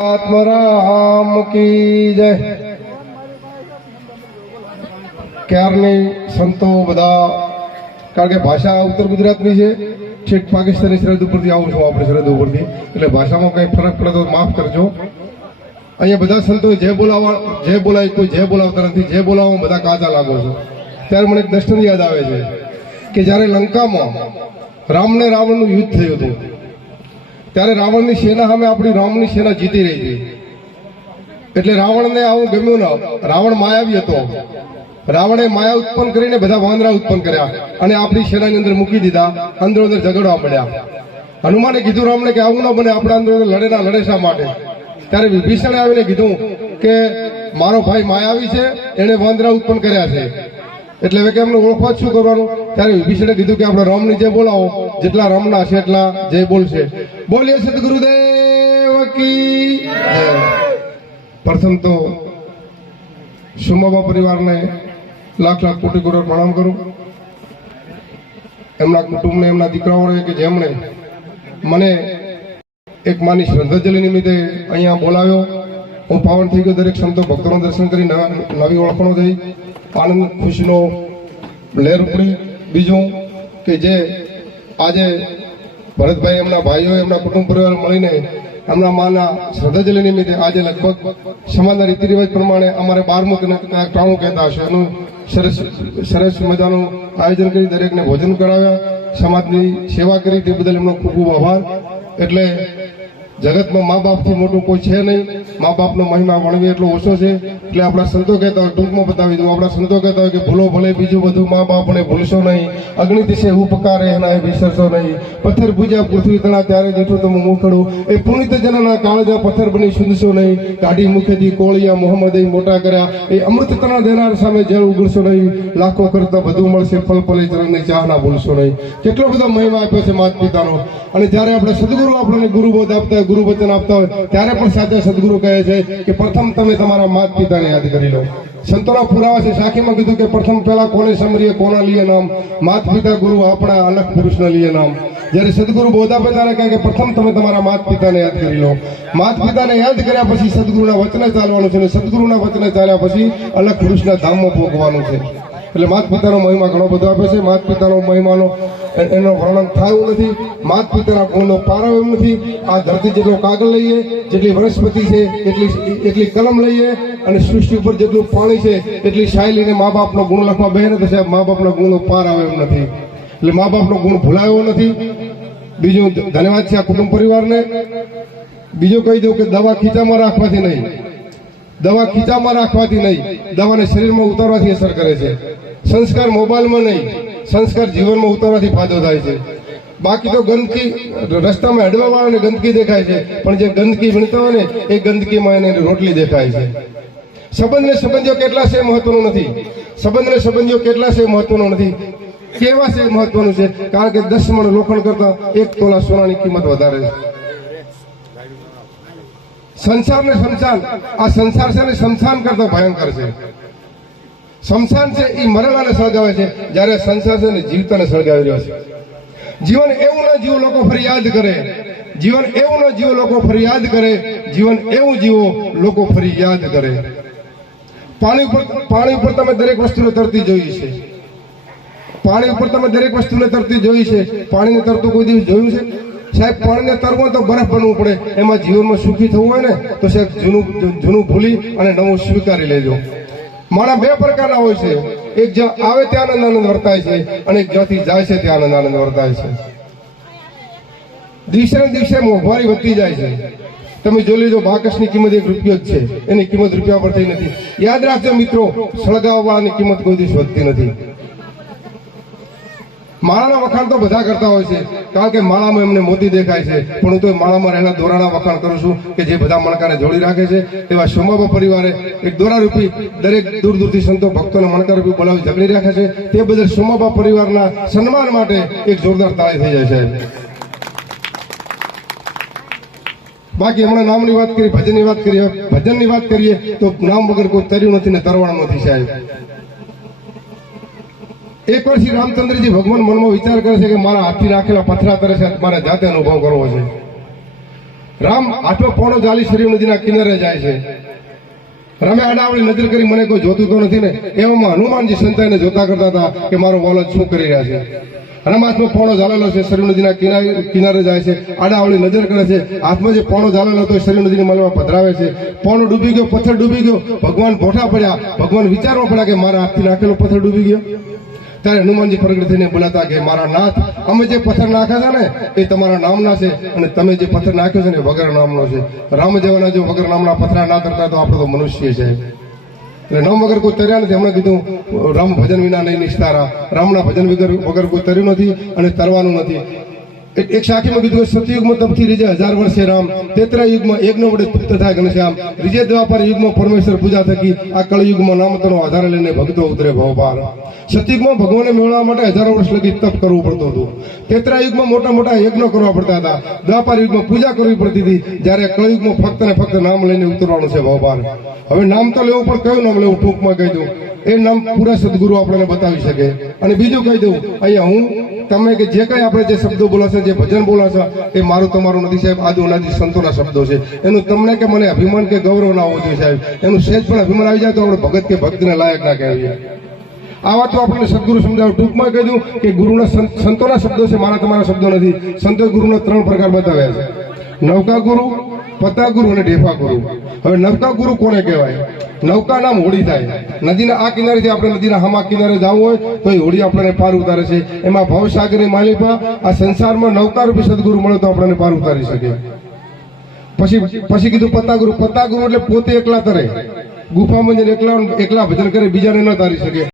આત્મરામ કી જય. ક્યારની સંતો બધા, કારણ કે ભાષા ઉત્તર ગુજરાતની છે, છેક પાકિસ્તાની સરહદ ઉપરથી આવું છું, આપણે સરહદ ઉપરથી, એટલે ભાષામાં કંઈ ફરક પડે તો માફ કરજો. અહીંયા બધા સંતો જે બોલાય કોઈ જે બોલાવતા નથી, જે બોલાવો બધા કાચા લાગો છો. ત્યારે મને એક દર્શન યાદ આવે છે કે જ્યારે લંકામાં રામને રાવણનું યુદ્ધ થયું હતું, ત્યારે રાવણની સેના સામે આપણી રામની સેના જીતી રહી હતી. એટલે રાવણને આવું ગમ્યું ન. રાવણ માયાવી હતો. રાવણે માયા ઉત્પન્ન કરીને બધા વાંદરા ઉત્પન્ન કર્યા અને આપણી સેનાની અંદર મૂકી દીધા. અંદર અંદર ઝઘડવા પડ્યા. હનુમાને કીધું રામને કે આવું ન બને, આપણે અંદર અંદર લડે શા માટે? ત્યારે વિભીષણે આવીને કીધું કે મારો ભાઈ માયાવી છે, એને વાંદરા ઉત્પન્ન કર્યા છે, એટલે હવે કે એમને ઓળખવા શું કરવાનું? ત્યારે વિભીષણે કીધું કે આપણે રામની જે બોલાવો, જેટલા રામના છે એટલા જે બોલશે. બોલીએ સદગુરુદેવ કી જય. પ્રથમ તો સુમાબા પરિવારને લાખ લાખ કોટી કોટી પ્રણામ કરું. એમના કુટુંબને, એમના દીકરાઓને કે જેમણે મને એક માની શ્રદ્ધાંજલિ નિમિત્તે અહીંયા બોલાવ્યો. હું પાવન થઈ ગયો. દરેક સંતો ભક્તોનું દર્શન કરી નવી ઓળખાણો થઈ, આનંદ ખુશીનો લહેર ઉપડી. બીજું કે જે આજે ભરતભાઈ, એમના ભાઈઓ, એમના કુટુંબ પરિવાર મળીને એમના માના શ્રદ્ધાંજલિ નિમિત્તે આજે લગભગ સમાજના રીતિ રિવાજ પ્રમાણે અમારે 12મું કે 93 કહેતા હશે, એનું સરસ મજાનું આયોજન કરી દરેકને ભોજન કરાવ્યા, સમાજની સેવા કરી, તે બદલ એમનો ખૂબ ખૂબ આભાર. એટલે જગતમાં મા બાપથી મોટું કોઈ છે નહીં. મા બાપનો મહિમા વણવી એટલો ઓછો છે. એટલે આપણા સંતો કહેતા હોય, ટૂંકમાં બતાવી દઉં, આપણા સંતો કહેતા હોય કે ભૂલો ભલે બીજું બધું, મા બાપને ભૂલશો નહીં. અગ્નિ દિશે ઉપકારે એના એ વિસરશો નહીં. પથ્થર પૂજા પૃથ્વી તણા ત્યારે દીઠું તમે મૂકડું. એ પુનિત જનના કાળજા પથ્થર બની શુંધશો નહીં. કાઢી મુખેથી કોળિયા મોહમ્મદે મોટા કર્યા. એ અમૃત તણા દેનાર સામે જળ ઉગડશો નહીં. લાખો કરતા બધું મળશે, ફલ ફલે ચરણની ચાહ ના ભૂલશો નહીં. કેટલો બધો મહિમા આપ્યો છે માતા પિતાનો. અને જ્યારે આપણે સદગુરુ આપણને ગુરુબોધ આપતા હોય, ગુરુ વચન આપતા હોય, ત્યારે પણ સાચા સદગુરુ કહે છે કે પ્રથમ તમે તમારા માતા પિતાને યાદ કરી લો. સંતોના પુરાવા છે. સાખીમાં કીધું કે પ્રથમ પહેલા કોને સમરીએ, કોના લીએ નામ? માતા પિતા ગુરુ આપણા અલગ પુરુષના લીએ નામ. જ્યારે સદગુરુ બોધ આપે ત્યારે કહે કે પ્રથમ તમે તમારા માતા પિતાને યાદ કરી લો. માતા પિતાને યાદ કર્યા પછી સદગુરુના વચને ચાલવાનું છે, અને સદગુરુના વચને ચાલ્યા પછી અલગ પુરુષના ધામમાં પહોંચવાનું છે. એટલે માતા પિતાનો મહિમા ઘણો બધો આપે છે. માતા પિતાનો મહિમાનો એનો વર્ણન થાય એવું નથી. માતા પિતાના ગુણનો પારો એમ નથી. આ ધરતી જેટલો કાગળ લઈએ, જેટલી વનસ્પતિ છે એટલી કલમ લઈએ, અને સૃષ્ટિ ઉપર જેટલું પાણી છે એટલી શાય લઈને મા બાપનો ગુણ લખવા બેહે તો સાહેબ મા બાપનો ગુણનો પાર આવે એમ નથી. એટલે મા બાપનો ગુણ ભૂલાયો નથી. બીજું ધન્યવાદ છે આ કુટુંબ પરિવારને. બીજું કહી દઉં કે દવા ખીચામાં રાખવાથી નહીં, દવા ખીચામાં રાખવાથી નહીં, દવાને શરીરમાં ઉતારવાથી અસર કરે છે. સંસ્કાર મોબાઈલમાં નહીં, સંસ્કાર જીવનમાં ઉતારવાથી ફાયદો થાય છે. બાકી તો ગંદકી, રસ્તામાં હડવા વાળાને ગંદકી દેખાય છે, પણ જે ગંદકી વીણતા હોય ને એ ગંદકીમાં એને રોટલી દેખાય છે. સંબંધને સંબંધીઓ કેટલા છે મહત્વનું નથી. સંબંધને સંબંધીઓ કેટલા છે મહત્વનું નથી. કેવા છે મહત્વનું છે. કારણ કે 10 મણ લોખંડ કરતા 1 તોલા સોનાની કિંમત વધારે છે. સંસાર ને શમશાન, આ સંસાર છે ને શમશાન કરતા ભયંકર છે. શમશાન છે એ મરણાને સળગાવે છે, જ્યારે સંસાર છે ને જીવતાને સળગાવી રહ્યો છે. જીવન એવું ન જીવો લોકો ફરિયાદ કરે. જીવન એવું ન જીવો લોકો ફરિયાદ કરે. જીવન એવું જીવો લોકો ફરિયાદ કરે. પાણી ઉપર તમે દરેક વસ્તુને તરતી જોઈ છે. પાણી ઉપર તમે દરેક વસ્તુને તરતી જોઈ છે. પાણીને તરતું કોઈ દિવસ જોયું છે? સાહેબ, પાણીને તરવું તો બરફ બનવું પડે. એમાં જીવનમાં સુખી થવું હોય ને તો સાહેબ જૂનું ભૂલી અને નવું સ્વીકારી લેજો. માણસ 2 પ્રકારના હોય છે. એક જ્યાં આવે ત્યાં આનંદ વર્તાય છે, અને એક જ્યાંથી જાય છે ત્યાં આનંદ વર્તાય છે. દિવસે ને દિવસે મોંઘવારી વધતી જાય છે. તમે જોઈ લેજો, બાકસની કિંમત 1 રૂપિયો જ છે, એની કિંમત રૂપિયા પર થઈ નથી. યાદ રાખજો મિત્રો, સળગાવવાની કિંમત કોઈ દિવસ વધતી નથી. માળાના વખાણ તો બધા કરતા હોય છે, કારણ કે માળામાં એમને મોતી દેખાય છે, પણ હું તો માળામાં રહેલા દોરાના વખાણ કરું છું કે જે બધા મણકાને જોડી રાખે છે. એવા સોમાબા પરિવારે એક દોરારૂપી દરેક દૂર દૂરથી સંતો ભક્તોને મણકારૂપી બોલાવી ઝઘડી રાખે છે. તે બદલ સોમાબા પરિવારના સન્માન માટે એક જોરદાર તાળી થઈ જાય છે. બાકી હમણાં નામની વાત કરી, ભજનની વાત કરીએ. ભજનની વાત કરીએ તો નામ વગર કોઈ તર્યું નથી ને તરવાનું નથી સાહેબ. એક વાર શ્રી રામચંદ્રજી ભગવાન મનમાં વિચાર કરે છે કે મારા હાથથી રાખેલા પથરા તરે છે, મારે જાતે અનુભવ કરવો છે. રામ આઠો પોણો ચાલી સરયુ નદીના કિનારે જાય છે. રામે આડાવળી નજર કરી મને કોઈ જોતું તો નથી ને, એવામાં હનુમાનજી સંતાઈને જોતા કરતા હતા કે મારો વાલો શું કરી રહ્યા છે. રામ હાથમાં પોણો ઝાલેલો છે, સરયુ નદીના કિનારે જાય છે, આડાવળી નજર કરે છે. હાથમાં જે પોણો ઝાલેલો હતો એ સરયુ નદીની માલમાં પધરાવે છે. પોણો ડૂબી ગયો, પથ્થર ડૂબી ગયો. ભગવાન ભોઠા પડ્યા. ભગવાન વિચારવા પડ્યા કે મારા હાથથી નાખેલો પથ્થર ડૂબી ગયો. ત્યારે હનુમાનજી પ્રગટ થઈને બોલાતા કે મારા નાથ, અમે જે પથ્થર નાખ્યા છે ને એ તમારા નામના છે, અને તમે જે પથ્થર નાખ્યો છે ને એ વગર નામનો છે. રામ જેવાના જો વગર નામના પથ્થર ના તરતા તો આપણે તો મનુષ્ય છે. એટલે નામ વગર કોઈ તર્યા નથી. હમણાં કીધું રામ ભજન વિના નહીં નિસ્તારા. રામના ભજન વગર કોઈ તર્યું નથી અને તરવાનું નથી. એક સાખીમાં કીધું સતયુગમાં તપથી રીજે 1000 વર્ષે રામ, તેત્રા યુગમાં એકનો વડે તૃપ્ત થાય ઘનશ્યામ, રીજે દ્વાપર યુગમાં પરમેશ્વર પૂજા થકી, આ કળયુગમાં નામતનો આધાર લઈને ભક્તો ઉતરે ભવપાર. સતયુગમાં ભગવાનને મેળવવા માટે 1000 વર્ષ લગી તપ કરવું પડતું હતું. તેત્રા યુગમાં મોટા મોટા યજ્ઞ કરવા પડતા હતા. દ્વાપર યુગમાં પૂજા કરવી પડતી હતી. જ્યારે કળયુગમાં ફક્ત ને ફક્ત નામ લઈને ઉતરવાનું છે ભવપાર. હવે નામ તો લેવું પણ કયું નામ લેવું ટૂંકમાં કહી દઉં. એ નામ પૂરા સદગુરુ આપણને બતાવી શકે. અને બીજું કહી દઉં, અહીંયા હું તમે કે જે કઈ આપણે જે શબ્દો બોલાશે, જે ભજન બોલાશે, એ મારું તમારું નથી સાહેબ, આદિ અનાદિ સંતોના શબ્દો છે. એનું તમને કે મને અભિમાન કે ગૌરવ ના હોવું જોઈએ સાહેબ. એનું સહેજ પણ અભિમાન આવી જાય તો આપણે ભગત કે ભક્તને લાયક ના કહેવાય. આ વાત તો આપણને સદગુરુ સમજાવ્યું. ટૂંકમાં કહી દઉં કે ગુરુના સંતોના શબ્દો છે, મારા તમારા શબ્દો નથી. સંતો ગુરુના 3 પ્રકાર બતાવ્યા છે: નૌકા ગુરુ, પતા ગુરુ અને ઢેફા ગુરુ. હવે નૌકા ગુરુ કોને કહેવાય? નૌકા નામ હોડી થાય. નદીના આ કિનારેથી આપણે નદીના હમા કિનારે જવું હોય તો એ હોડી આપણને પાર ઉતારે છે. એમાં ભવસાગરની માલિકા આ સંસારમાં નૌકા રૂપી સદગુરુ મળે તો આપણને પાર ઉતારી શકે. પછી કીધું પતા ગુરુ. પતા ગુરુ એટલે પોતે એકલા તરે, ગુફામાં જઈને એકલા ભજન કરે, બીજાને ન તારી શકે.